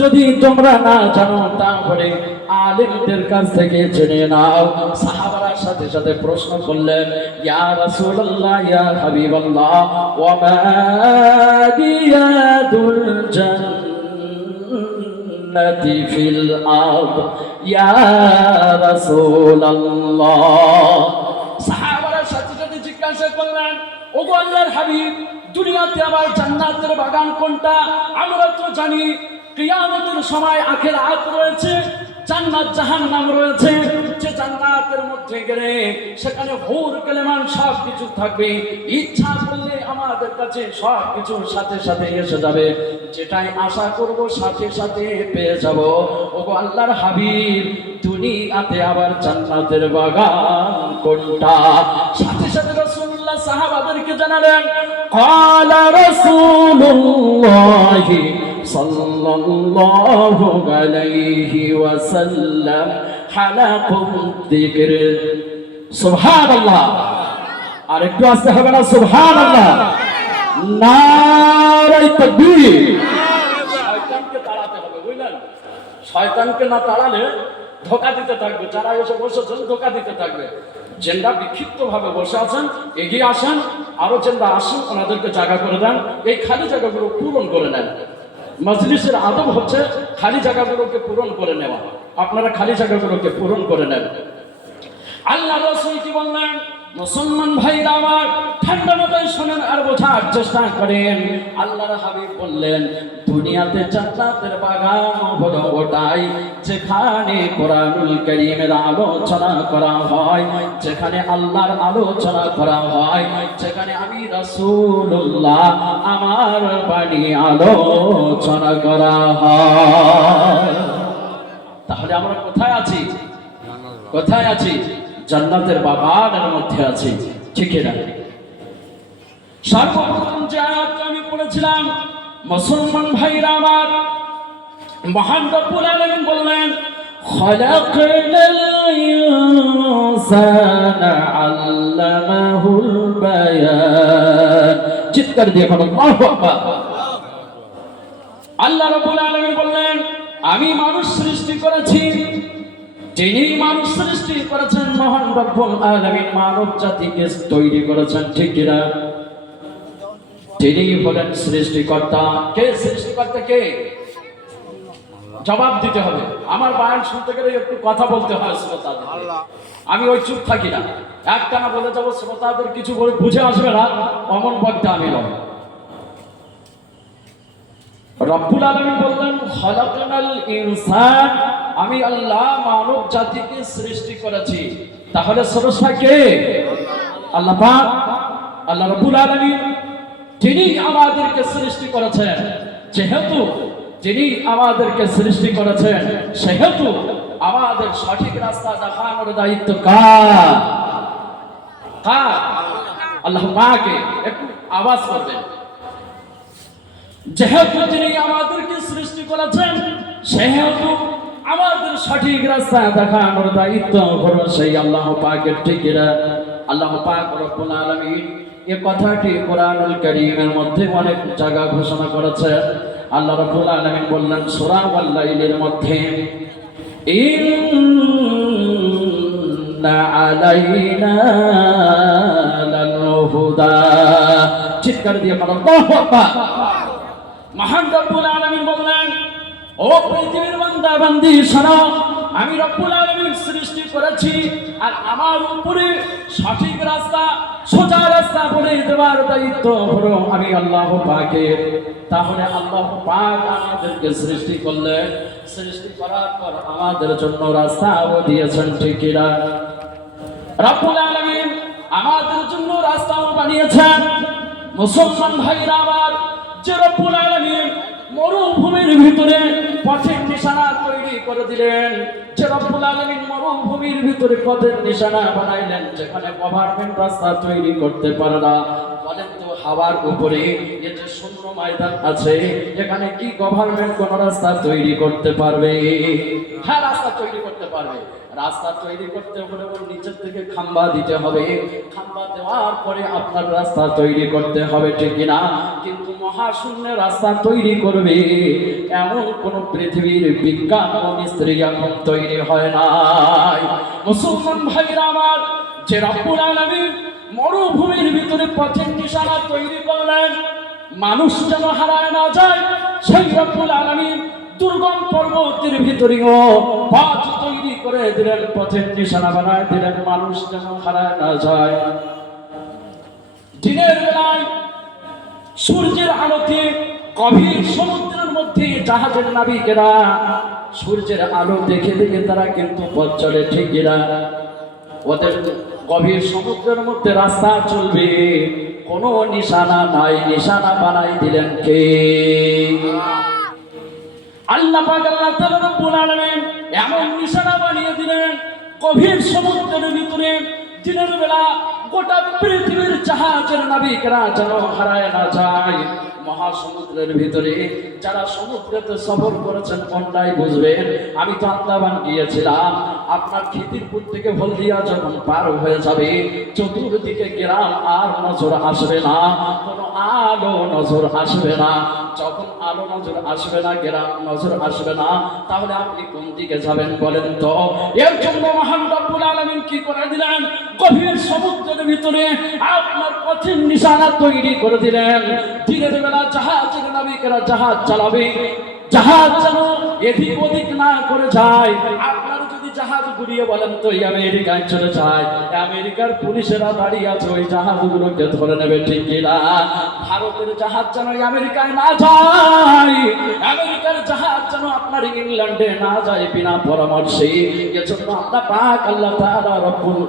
যদি তোমরা না জানো, তাহলে আলিমদের কাছ থেকে জেনে নাও। সাহাবারা সাথে সাথে প্রশ্ন করলেন, ইয়া রাসূলুল্লাহ, ইয়া হাবিবাল্লাহ, ওয়া মা দিয়াদুল জান্নাতি ফিল আরদ? ইয়া রাসূলুল্লাহ। সাহাবারা সাথে সাথে জিজ্ঞাসা করলেন, ওগো আল্লাহর হাবিব, দুনিয়াতে আবার জান্নাতের বাগান কোনটা? আমরা তো জানি কিয়ামতের সময় আখের আত রয়েছে, জান্নাত জাহান্নাম রয়েছে। যে জান্নাতের মধ্যে গেলে সেখানে হুর, কেলেমান সব কিছু থাকবে। ইচ্ছা করলে আমাদের কাছে সব কিছুর সাথে সাথে এসে যাবে। যেটাই আশা করব সাথে সাথে পেয়ে যাব। ওগো আল্লাহর হাবিব, দুনিয়াতে আবার জান্নাতের বাগান কোনটা? সাথে সাথে রাসূলুল্লাহ সাহাবাদেরকে জানালেন ক্বালা রাসূলুল্লাহ সাল্লাল্লাহু আলাইহি ওয়াসাল্লাম হালাকুম যিকর সুবহানাল্লাহ। আর একটু আসতে হবে না? সুবহানাল্লাহ। নারাই তাকবীর। শয়তানকে তাড়াতে হবে, বুঝলেন? শয়তানকে না তাড়ালে ধোকা দিতে থাকবে। যারা এসে বসেছেন, ধোকা দিতে থাকবে। জেন্ডা বিক্ষিপ্ত ভাবে বসে আছেন, এগিয়ে আসেন, আরও জেন্ডা আসুন ওনাদেরকে জায়গা করে দেন। এই খালি জায়গাগুলো পূরণ করে নেন। মজলিসের আদব হচ্ছে খালি জায়গাগুলোকে পূরণ করে নেওয়া। আপনারা খালি জায়গাগুলোকে পূরণ করে নেন আল্লাহ রসুল কি বললেন? মুসলমান ভাইরা আমার, ঠান্ডা মাথায় শোনেন আর বোঝার চেষ্টা করেন। আল্লাহর হাবিব বললেন, দুনিয়াতে জান্নাতের বাগান হলো ওটাই, যেখানে কোরআনুল কারীমের আলোচনা করা হয়, যেখানে আল্লাহর আলোচনা করা হয়, যেখানে আমি রাসূলুল্লাহ আমার বাণী আলোচনা করা হয়। তাহলে আমরা কোথায় আছি? কোথায় আছি? জান্নাতের বাগানের মধ্যে আছে। ঠিক না সর্বপ্রথম যে আয়াত আমি পড়েছিলাম, মুসলমান ভাইরা আমার মহান রব্বুল আলামিন বললেন, খলাকনাল ইনসানা আল্লামাহুল বায়ান। চিৎকার দিয়ে বলো আল্লাহু আকবার। আল্লাহ রাব্বুল আলামিন বললেন, আমি মানুষ সৃষ্টি করেছি যিনি মানুষ সৃষ্টি করেছেন মহান রব্বুল আলামিন মানব জাতিকে তৈরি করেছেন ঠিক কিনা? তিনি হলেন সৃষ্টিকর্তা। কে সৃষ্টিকর্তা কে? জবাব দিতে হবে। আমার বায়ান শুনতে গেলে একটু কথা বলতে হয় শ্রোতাদের। আমি ওই চুপ থাকি না। একটা না বলে যাব শ্রোতাদের কিছু বলে বুঝে আসবে না অমন পথটা আমি নয় রব্বুল আলামিন বললেন খলাকনাল ইনসান আমি আল্লাহ মানব জাতিকে সৃষ্টি করেছি। তাহলে স্রষ্টা কে? আল্লাহ পাক, আল্লাহ রব্বুল আলামিন তিনি আমাদেরকে সৃষ্টি করেছেন, যেহেতু যিনি আমাদেরকে সৃষ্টি করেছেন, সেহেতু আমাদের সঠিক রাস্তা দেখানোর দায়িত্ব কার? কার? আল্লাহ পাকে, একটু আওয়াজ করবেন। যেহেতু তিনি আমাদেরকে সৃষ্টি করেছেন, সেহেতু আমাদের সঠিক রাস্তা দেখানোর দায়িত্ব হলো সেই আল্লাহ পাকের ঠিকিরা আল্লাহ পাক রব্বুল আলামিন এ কথাটি কোরআনুল কারীমের মধ্যে অনেক জায়গা ঘোষণা করেছে। আল্লাহ রাব্বুল আলামিন বললেন, সূরা ওয়াল মধ্যে, ইন্না আলাইনা লাল হুদা চিৎকার দিয়ে বলো আল্লাহু আকবার। মহান রব্বুল আলামিন বললেন ও পৃথিবীর বান্দা, বান্দি, শোনো, আমি রব্বুল আলামিন সৃষ্টি করেছি আর আমার উপরে সঠিক রাস্তা, সোজা রাস্তা বলে দেওয়ার দায়িত্ব হলো আমি আল্লাহ পাকের। তাহলে আল্লাহ পাক আমাদেরকে সৃষ্টি করলেন সৃষ্টি করার পর আমাদের জন্য রাস্তা রাস্তাও দিয়েছেন ঠিকিরা রব্বুল আলামিন আমাদের জন্য রাস্তাও বানিয়েছেন। মুসলমান ভাইরা আবার যে রব্বুল আলামিন মরুভূমির ভিতরে পথের নিশানা তৈরি করে দিলেন। যে রব্বুল আলামিন মরুভূমির ভিতরে পথের নিশানা বানাইলেন, যেখানে গভর্নমেন্ট রাস্তা তৈরি করতে পারে না। বলেন তো হাওয়ার উপরে এ যে শূন্য ময়দান আছে, এখানে কি গভর্নমেন্ট কোন রাস্তা তৈরি করতে পারবে? হ্যাঁ রাস্তা তৈরি করতে পারবে। রাস্তা তৈরি করতে হলে নিচের থেকে খাম্বা দিতে হবে। খাম্বা দেওয়ার পরে আপনার রাস্তা তৈরি করতে হবে, ঠিক না কিন্তু মহাশূন্যের রাস্তা তৈরি করবে, এমন কোন পৃথিবীর বিজ্ঞান ও মিস্ত্রি এখন তৈরি হয় নাই। মুসলমান ভাইরা আমার, যে রব্বুল আলামিন মরুভূমির ভিতরে পথের নিশানা তৈরি করলেন। মানুষ যেন হারায় না যায়, সেই রব্বুল আলামিন দুর্গম পর্বতের ভিতরেও পথ তৈরি করে দিলেন, পথের নিশানা বানায় দিলেন, মানুষ যেন হারায় না যায়। দিনের বেলায় সূর্যের আলোতে গভীর সমুদ্রের মধ্যে জাহাজের নাবিকেরা সূর্যের আলো দেখে দেখে তারা কিন্তু পথ চলে, ঠিক ওদের গভীর সমুদ্রের মধ্যে রাস্তা চলবে। কোনো নিশানা নাই, নিশানা বানাই দিলেন কে? আল্লাহ পাক, আল্লাহ তাআলা রব্বুল আলামিন এমন নিশানা বানিয়ে দিলেন, গভীর সমুদ্রের ভিতরে, দিনের বেলা গোটা পৃথিবীর জাহাজের নাবিকরা যেন হারায় না যায়। মহাসমুদ্রের ভিতরে যারা সমুদ্রেতে সফর করেছেন কোনটাই বুঝবেন? আমি তো আন্দামান গিয়েছিলাম। আপনার খিদিরপুর থেকে হলদিয়া যখন পার হয়ে যাবে, চতুর্দিকে গ্রাম আর নজর আসবে না, কোনো আলো নজর আসবে না। যখন আলো নজর আসবে না, গ্রাম নজর আসবে না, তাহলে আপনি কোন দিকে যাবেন বলেন তো? এর জন্য মহান রব্বুল আলামিন কি করে দিলেন? গভীর সমুদ্রের ভিতরে আপনার পথের নিশানা তৈরি করে দিলেন। দিনের বেলা জাহাজের নাবিকেরা জাহাজ চালাবে। জাহাজ যেন এদিক ওদিক না করে যায়। আপনার যদি জাহাজ ঘুরিয়ে বলেন, তো আমেরিকায় চলে যায়। আমেরিকার পুলিশেরা দাঁড়িয়ে আছে, ওই জাহাজগুলোকে ধরে নেবে, ঠিক কিনা ভারতের জাহাজ যেন আমেরিকায় না যায়। আমেরিকার জাহাজ যেন আপনার ইংল্যান্ডে না যায় বিনা পরামর্শে। এজন্য আমরা পাক, আল্লাহ রব্বুল